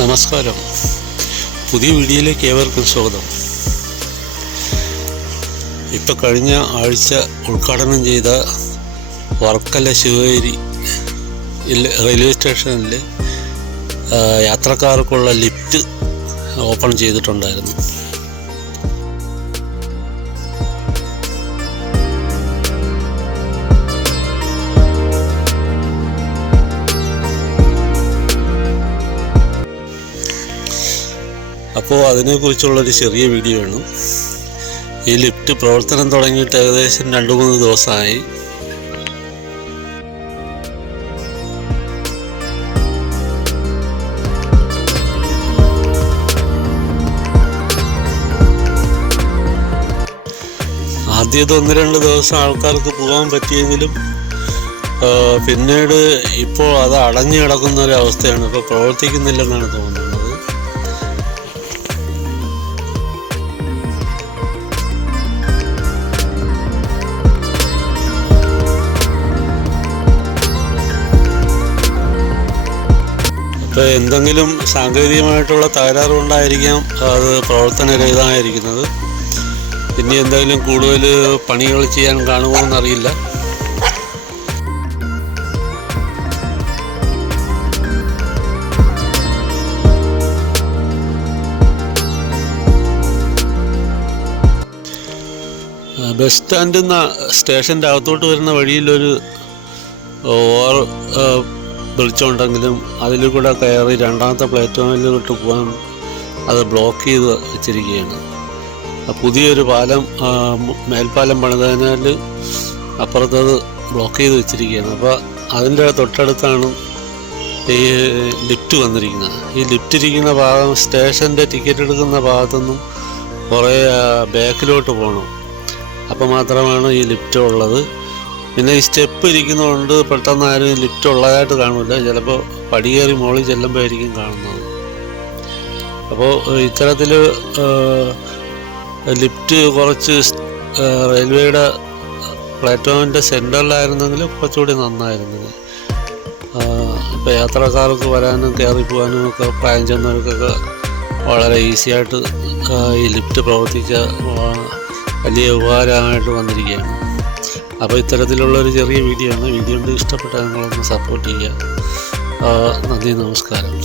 നമസ്കാരം. പുതിയ വീഡിയോയിലേക്ക് ഏവർക്കും സ്വാഗതം. ഇപ്പോൾ കഴിഞ്ഞ ആഴ്ച ഉദ്ഘാടനം ചെയ്ത വർക്കല ശിവഗിരി റെയിൽവേ സ്റ്റേഷനിൽ യാത്രക്കാർക്കുള്ള ലിഫ്റ്റ് ഓപ്പൺ ചെയ്തിട്ടുണ്ടായിരുന്നു. അപ്പോൾ അതിനെക്കുറിച്ചുള്ളൊരു ചെറിയ വീഡിയോ ആണ്. ഈ ലിഫ്റ്റ് പ്രവർത്തനം തുടങ്ങിയിട്ട് ഏകദേശം രണ്ട് മൂന്ന് ദിവസമായി. ആദ്യത്തെ ഒന്ന് രണ്ട് ദിവസം ആൾക്കാർക്ക് പോകാൻ പറ്റിയെങ്കിലും പിന്നീട് ഇപ്പോൾ അത് അടഞ്ഞു കിടക്കുന്ന ഒരു അവസ്ഥയാണ്. ഇപ്പോൾ പ്രവർത്തിക്കുന്നില്ലെന്നാണ് തോന്നുന്നത്. ഇപ്പോൾ എന്തെങ്കിലും സാങ്കേതികമായിട്ടുള്ള തകരാറുകൊണ്ടായിരിക്കാം അത് പ്രവർത്തനരഹിതമായിരിക്കുന്നത് ഇനി എന്തെങ്കിലും കൂടുതൽ പണികൾ ചെയ്യാൻ കാണുമോ എന്നറിയില്ല ബസ് സ്റ്റാൻഡിൽ നിന്ന് സ്റ്റേഷന്റെ അകത്തോട്ട് വരുന്ന വഴിയിലൊരു ഓവർ ആ, അതിലൂടെ കയറി രണ്ടാമത്തെ പ്ലാറ്റ്ഫോമിലോട്ട് പോകാൻ അത് ബ്ലോക്ക് ചെയ്ത് വെച്ചിരിക്കുകയാണ്. പുതിയൊരു പാലം മേൽപ്പാലം പണിതതിനാൽ അപ്പുറത്തത് ബ്ലോക്ക് ചെയ്ത് വെച്ചിരിക്കുകയാണ്. അപ്പോൾ അതിന്റെ തൊട്ടടുത്താണ് ഈ ലിഫ്റ്റ് വന്നിരിക്കുന്നത്. ഈ ലിഫ്റ്റ് ഇരിക്കുന്ന ഭാഗം സ്റ്റേഷന്റെ ടിക്കറ്റ് എടുക്കുന്ന ഭാഗത്തുനിന്നും കുറേ ബാക്കിലോട്ട് പോകണം. അപ്പോൾ മാത്രമാണ് ഈ ലിഫ്റ്റ് ഉള്ളത്. പിന്നെ ഈ സ്റ്റെപ്പ് ഇരിക്കുന്നതുകൊണ്ട് പെട്ടെന്ന് ആരും ലിഫ്റ്റ് ഉള്ളതായിട്ട് കാണില്ല ചിലപ്പോൾ പടിയേറി മുകളിൽ ചെല്ലുമ്പോഴായിരിക്കും കാണുന്നത്. അപ്പോൾ ഇത്തരത്തിൽ ലിഫ്റ്റ് കുറച്ച് റെയിൽവേയുടെ പ്ലാറ്റ്ഫോമിന്റെ സെന്ററിലായിരുന്നെങ്കിൽ കുറച്ചുകൂടി നന്നായിരുന്നു ഇപ്പോൾ യാത്രക്കാർക്ക് വരാനും കയറി പോകാനും ഒക്കെ പ്രായം ചെന്നവർക്കൊക്കെ വളരെ ഈസിയായിട്ട് ഈ ലിഫ്റ്റ് പ്രവർത്തിച്ച വലിയ ഉപകാരമായിട്ട് വന്നിരിക്കുകയാണ്. അപ്പോൾ ഇത്തരത്തിലുള്ള ഒരു ചെറിയ വീഡിയോ ആണ്. വീഡിയോ ഇഷ്ടപ്പെട്ടാൽ നിങ്ങളൊന്ന് സപ്പോർട്ട് ചെയ്യുക. നന്ദി നമസ്കാരം.